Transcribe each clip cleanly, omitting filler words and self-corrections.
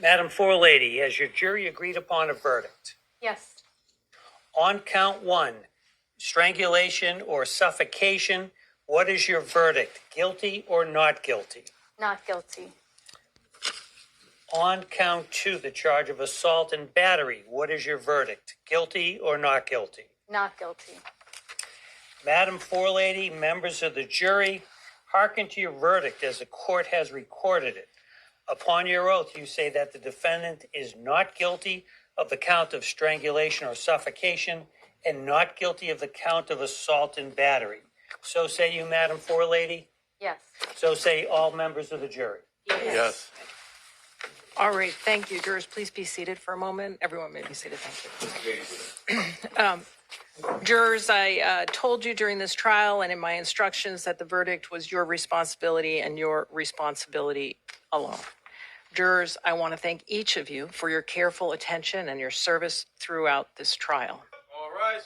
Madam Forelady, has your jury agreed upon a verdict? Yes. On count one, strangulation or suffocation, what is your verdict? Guilty or not guilty? Not guilty. On count two, the charge of assault and battery, what is your verdict? Guilty or not guilty? Not guilty. Madam Forelady, members of the jury, hearken to your verdict as the court has recorded it. Upon your oath, you say that the defendant is not guilty of the count of strangulation or suffocation and not guilty of the count of assault and battery. So say you, Madam Forelady? Yes. So say all members of the jury. Yes. All right, thank you. Jurors, please be seated for a moment. Everyone may be seated, thank you. Jurors, I told you during this trial and in my instructions that the verdict was your responsibility and your responsibility alone. Jurors, I want to thank each of you for your careful attention and your service throughout this trial. All rise.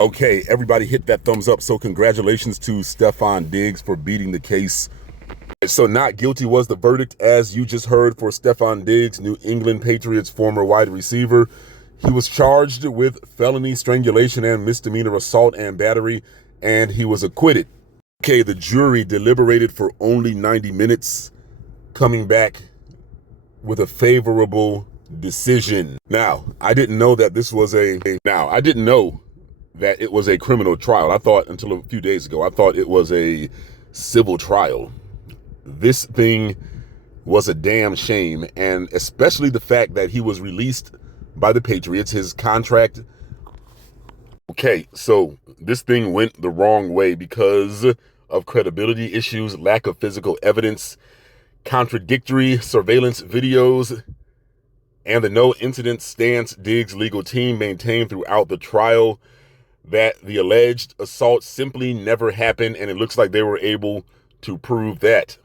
Okay, everybody hit that thumbs up. So congratulations to Stefon Diggs for beating the case. So not guilty was the verdict, as you just heard, for Stefon Diggs, New England Patriots former wide receiver. He was charged with felony strangulation and misdemeanor assault and battery, and he was acquitted. Okay, the jury deliberated for only 90 minutes, coming back with a favorable decision. Now, I didn't know that it was a criminal trial. I thought until a few days ago, I thought it was a civil trial. This thing was a damn shame, and especially the fact that he was released by the Patriots, his contract. Okay, so this thing went the wrong way because of credibility issues, lack of physical evidence, contradictory surveillance videos, and the no incident stance Diggs' legal team maintained throughout the trial that the alleged assault simply never happened, and it looks like they were able to prove that.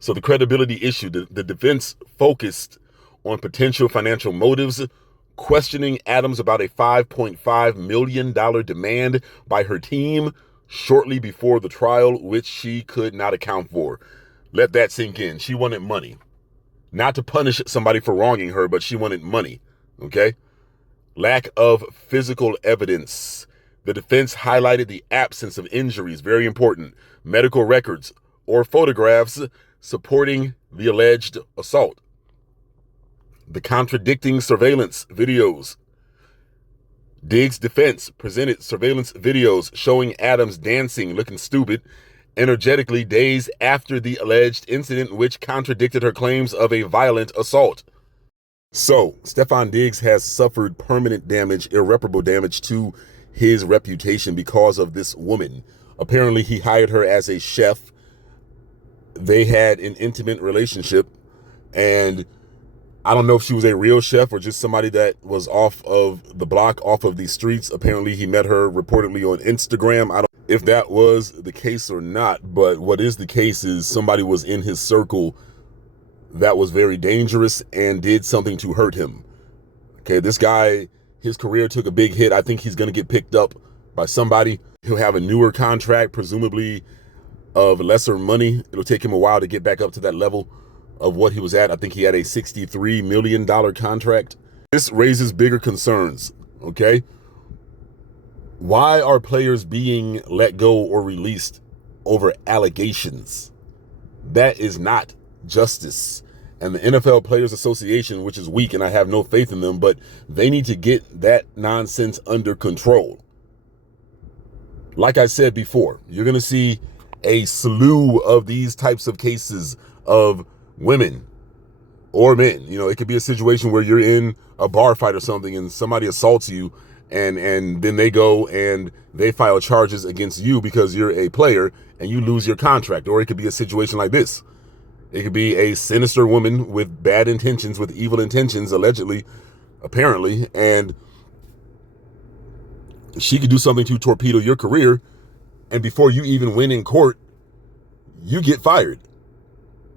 So the credibility issue, the defense focused on potential financial motives, questioning Adams about a $5.5 million demand by her team shortly before the trial, which she could not account for. Let that sink in. She wanted money. Not to punish somebody for wronging her, but she wanted money, okay? Lack of physical evidence. The defense highlighted the absence of injuries, very important, medical records, or photographs supporting the alleged assault. The contradicting surveillance videos. Diggs' defense presented surveillance videos showing Adams dancing, looking stupid, energetically days after the alleged incident, which contradicted her claims of a violent assault. So, Stefon Diggs has suffered permanent damage, irreparable damage to his reputation because of this woman. Apparently, he hired her as a chef. They had an intimate relationship, and I don't know if she was a real chef or just somebody that was off of the block, off of the streets. Apparently, he met her reportedly on Instagram. I don't know if that was the case or not, but what is the case is somebody was in his circle that was very dangerous and did something to hurt him. Okay, this guy, his career took a big hit. I think he's going to get picked up by somebody. He'll have a newer contract, presumably of lesser money. It'll take him a while to get back up to that level of what he was at. I think he had a $63 million contract. This raises bigger concerns, okay? Why are players being let go or released over allegations? That is not justice. And the NFL Players Association, which is weak and I have no faith in them, but they need to get that nonsense under control. Like I said before, you're going to see a slew of these types of cases of women or men. You know, it could be a situation where you're in a bar fight or something and somebody assaults you, and then they go and they file charges against you because you're a player and you lose your contract. Or it could be a situation like this. It could be a sinister woman with bad intentions, with evil intentions, allegedly, apparently, and she could do something to torpedo your career, and before you even win in court, you get fired.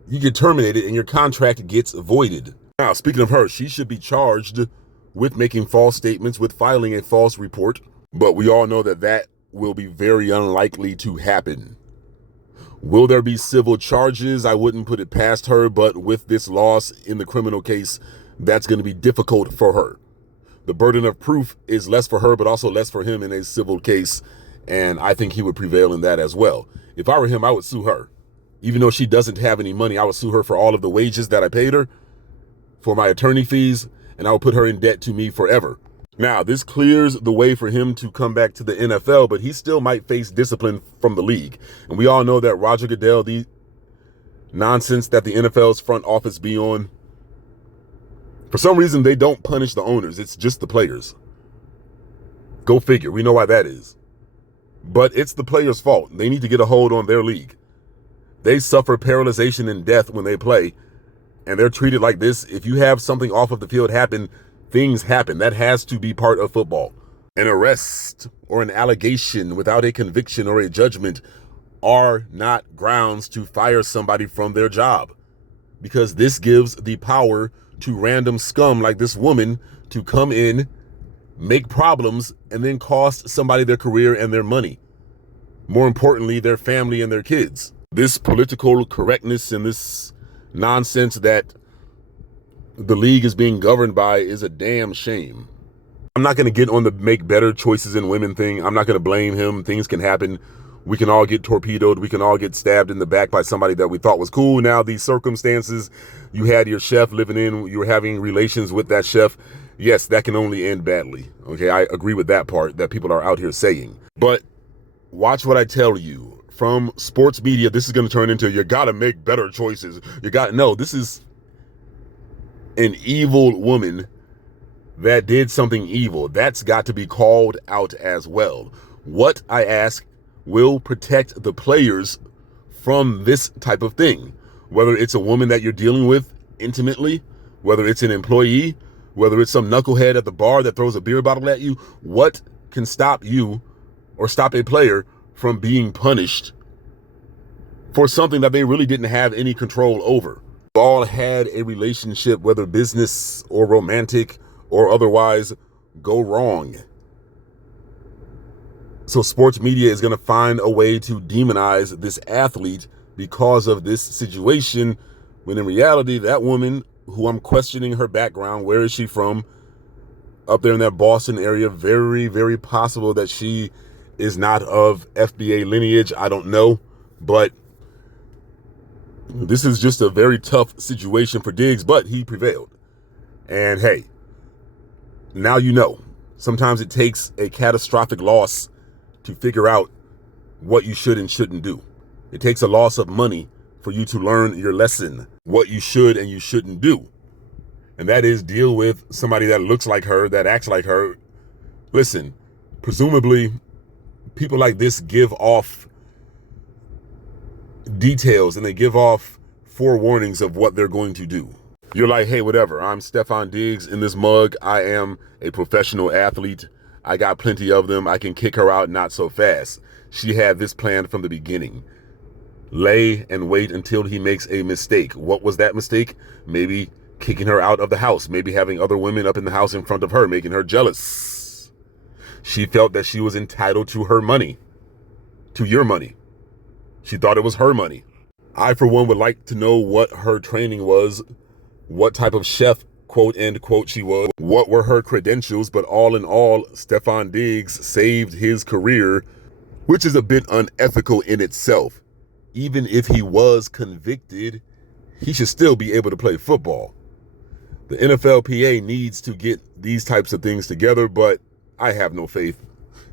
You get terminated and your contract gets voided. Now, speaking of her, she should be charged with making false statements, with filing a false report, But we all know that that will be very unlikely to happen. Will there be civil charges? I wouldn't put it past her, but with this loss in the criminal case, that's going to be difficult for her. The burden of proof is less for her, but also less for him in a civil case, and I think he would prevail in that as well. If I were him, I would sue her. Even though she doesn't have any money, I would sue her for all of the wages that I paid her, for my attorney fees, and I would put her in debt to me forever. Now, this clears the way for him to come back to the NFL, but he still might face discipline from the league. And we all know that Roger Goodell, the nonsense that the NFL's front office be on, for some reason, they don't punish the owners. It's just the players. Go figure. We know why that is. But it's the players' fault. They need to get a hold on their league. They suffer paralyzation and death when they play, and they're treated like this. If you have something off of the field happen, things happen. That has to be part of football. An arrest or an allegation without a conviction or a judgment are not grounds to fire somebody from their job, because this gives the power to random scum like this woman to come in, make problems, and then cost somebody their career and their money. More importantly, their family and their kids. This political correctness and this nonsense that the league is being governed by is a damn shame. I'm not going to get on the make better choices in women thing. I'm not going to blame him. Things can happen. We can all get torpedoed. We can all get stabbed in the back by somebody that we thought was cool. Now, these circumstances, you had your chef living in, you were having relations with that chef. Yes, that can only end badly. Okay, I agree with that part that people are out here saying. But watch what I tell you. From sports media, this is going to turn into, you got to make better choices. No, this is an evil woman that did something evil. That's got to be called out as well. What, I ask, will protect the players from this type of thing? Whether it's a woman that you're dealing with intimately, whether it's an employee, whether it's some knucklehead at the bar that throws a beer bottle at you, what can stop you or stop a player from being punished for something that they really didn't have any control over? We all had a relationship, whether business or romantic or otherwise, go wrong. So sports media is going to find a way to demonize this athlete because of this situation, when in reality, that woman, who I'm questioning her background, where is she from, up there in that Boston area, very, very possible that she is not of FBA lineage. I don't know, but this is just a very tough situation for Diggs, but he prevailed. And hey, now you know. Sometimes it takes a catastrophic loss to figure out what you should and shouldn't do. It takes a loss of money for you to learn your lesson, what you should and you shouldn't do. And that is deal with somebody that looks like her, that acts like her. Listen, presumably people like this give off details and they give off forewarnings of what they're going to do. You're like, hey, whatever, I'm Stefon Diggs in this mug. I am a professional athlete. I got plenty of them. I can kick her out not so fast. She had this planned from the beginning. Lay and wait until he makes a mistake. What was that mistake? Maybe kicking her out of the house. Maybe having other women up in the house in front of her, making her jealous. She felt that she was entitled to her money, to your money. She thought it was her money. I, for one, would like to know what her training was, what type of chef, quote, end quote, she was, what were her credentials. But all in all, Stefon Diggs saved his career, which is a bit unethical in itself. Even if he was convicted, he should still be able to play football. The NFLPA needs to get these types of things together, but I have no faith.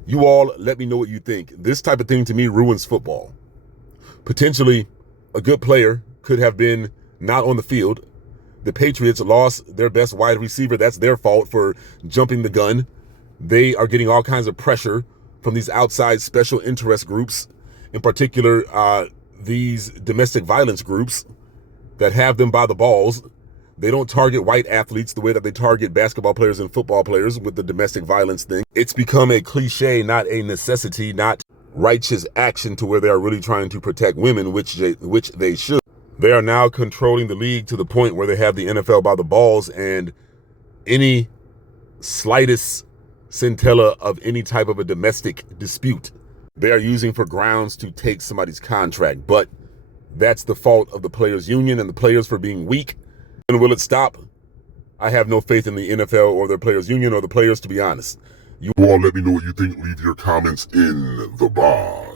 You all, let me know what you think. This type of thing to me ruins football. Potentially, a good player could have been not on the field. The Patriots lost their best wide receiver. That's their fault for jumping the gun. They are getting all kinds of pressure from these outside special interest groups, in particular, these domestic violence groups that have them by the balls. They don't target white athletes the way that they target basketball players and football players with the domestic violence thing. It's become a cliche, not a necessity, not righteous action, to where they are really trying to protect women, which they should. They are now controlling the league to the point where they have the NFL by the balls, and any slightest scintilla of any type of a domestic dispute. They are using for grounds to take somebody's contract, but that's the fault of the players' union and the players for being weak. And will it stop? I have no faith in the NFL or their players' union or the players, to be honest. You all let me know what you think. Leave your comments in the box.